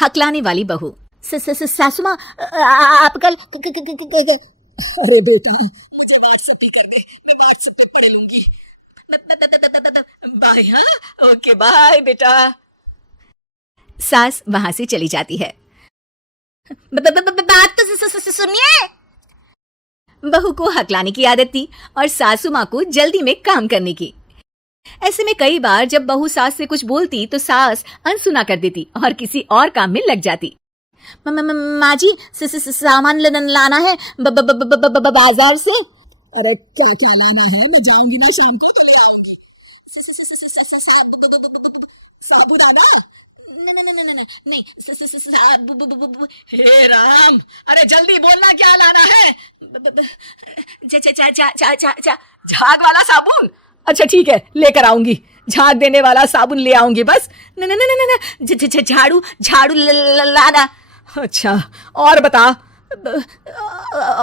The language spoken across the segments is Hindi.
हकलाने वाली बहू। सासू माँ, आप कल अरे बेटा मुझे व्हाट्सएप भी कर दे, मैं व्हाट्सएप पे पढ़ लूंगी। बाय। हाँ ओके बाय बेटा। सास वहां से चली जाती है। बात तो सुनिए। बहू को हकलाने की आदत थी और सासू माँ को जल्दी में काम करने की। ऐसे में कई बार जब बहू सास से कुछ बोलती तो सास अनसुना कर देती और किसी और काम में लग जाती। माँ जी, सामान लाना है बाजार से। अरे क्या क्या लाना है, मैं जाऊंगी ना शाम को तो ले आऊंगी। साबुदाना नहीं। हे राम, अरे जल्दी बोलना क्या लाना है। झाग वाला साबुन। अच्छा ठीक है लेकर आऊंगी, झाग देने वाला साबुन ले आऊंगी बस। झाड़ू लाना। अच्छा और बता।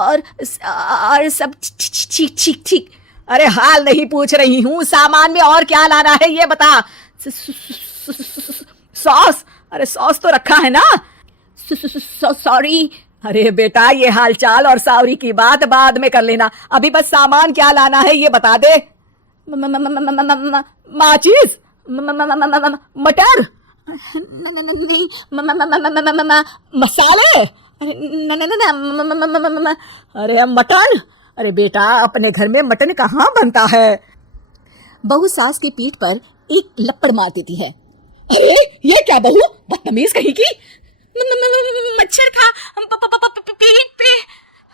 और सब ठीक। अरे हाल नहीं पूछ रही हूँ, सामान में और क्या लाना है ये बता। सॉस, अरे सॉस तो रखा है ना। सॉरी। अरे बेटा ये हालचाल और सॉरी की बात बाद में कर लेना, अभी बस सामान क्या लाना है ये बता दे। माचिस, मटर, मसाले, अरे मटन। अरे बेटा अपने घर में मटन कहाँ बनता है। बहू सास की पीठ पर एक लपड़ मार देती है। अरे ये क्या बहू, बदतमीज कहीं की। मच्छर था पीठ पे।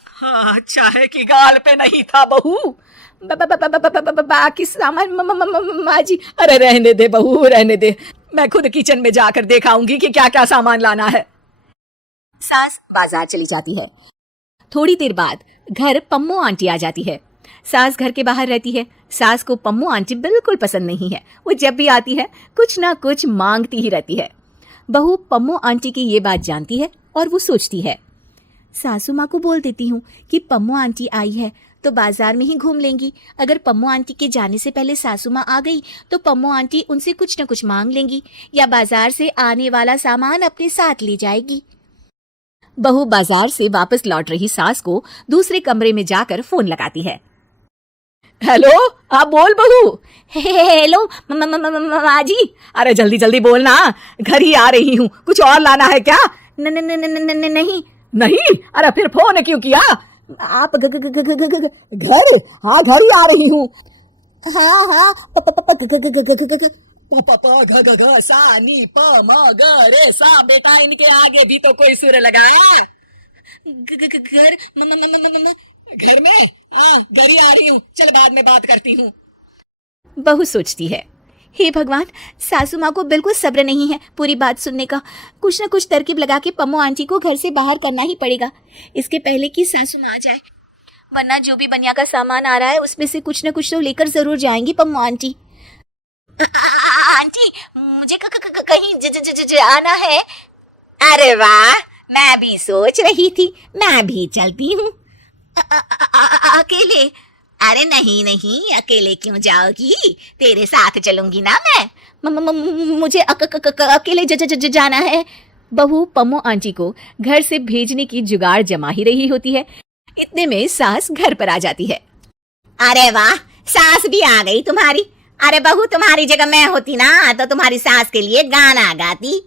हाँ, अच्छा है कि गाल पे नहीं था बहू। बाकी सामान माँ जी। अरे रहने दे बहू रहने दे, मैं खुद किचन में जाकर दिखाऊंगी कि क्या क्या सामान लाना है। सास बाजार चली जाती है। थोड़ी देर बाद घर पम्मो आंटी आ जाती है। सास घर के बाहर रहती है। सास को पम्मो आंटी बिल्कुल पसंद नहीं है। वो जब भी आती है कुछ ना कुछ मांगती ही रहती है। बहू पम्मो आंटी की ये बात जानती है और वो सोचती है, सासू माँ को बोल देती हूँ कि पम्मो आंटी आई है तो बाजार में ही घूम लेंगी। अगर पम्मो आंटी के जाने से पहले सासू माँ आ गई तो पम्मो आंटी उनसे कुछ न कुछ मांग लेंगी या बाजार से आने वाला सामान अपने साथ ले जाएगी। बहू बाजार से वापस लौट रही सास को दूसरे कमरे में जाकर फोन लगाती है। हेलो, आप बोल बहू। हेलो माँ जी। अरे जल्दी जल्दी बोलना, घर ही आ रही हूँ, कुछ और लाना है क्या। नहीं। अरे फिर फोन क्यों किया। आप घर, हाँ घर ही आ रही हूँ। हाँ सा नी प म ग रे सा। बेटा इनके आगे भी तो कोई सुर लगा है। घर में, हाँ घर ही आ रही हूँ, चल बाद में बात करती हूँ। बहू सोचती है, हे भगवान, सासू माँ को बिल्कुल सब्र नहीं है पूरी बात सुनने का। कुछ न कुछ तरकीब लगा के पम्मो आंटी को घर से बाहर करना ही पड़ेगा इसके पहले कि सासू माँ आ जाए, वरना जो भी बनिया का सामान आ रहा है उसमें से कुछ न कुछ तो लेकर जरूर जाएंगी पम्मो आंटी। आंटी मुझे कहीं जाना है। अरे वाह, मैं भी सोच रही थी, मैं भी चलती हूँ। अकेले? अरे नहीं, अकेले क्यों जाओगी, तेरे साथ चलूंगी ना मैं। मुझे अकेले जाना है। बहू पम्मो आंटी को घर से भेजने की जुगाड़ जमा ही रही होती है। इतने में सास घर पर आ जाती है। अरे वाह, सास भी आ गई तुम्हारी। अरे बहू, तुम्हारी जगह मैं होती ना तो तुम्हारी सास के लिए गाना गाती।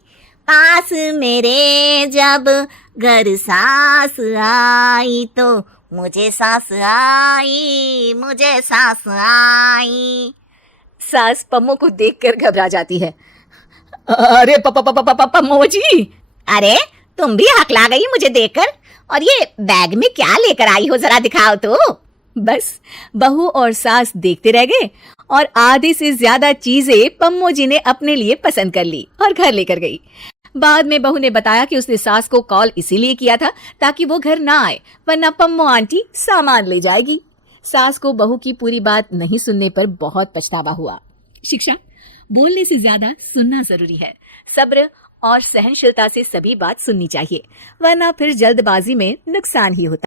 पास मेरे जब घर सास आई तो मुझे सास आई। सास पम्मो को देखकर घबरा जाती है। अरे पम्मो जी। अरे तुम भी हकला गई मुझे देखकर। और ये बैग में क्या लेकर आई हो, जरा दिखाओ तो। बस बहू और सास देखते रह गए और आधे से ज्यादा चीजें पम्मो जी ने अपने लिए पसंद कर ली और घर लेकर गई। बाद में बहू ने बताया कि उसने सास को कॉल इसीलिए किया था ताकि वो घर ना आए, वरना पम्मो आंटी सामान ले जाएगी। सास को बहू की पूरी बात नहीं सुनने पर बहुत पछतावा हुआ। शिक्षा, बोलने से ज्यादा सुनना जरूरी है। सब्र और सहनशीलता से सभी बात सुननी चाहिए, वरना फिर जल्दबाजी में नुकसान ही होता है।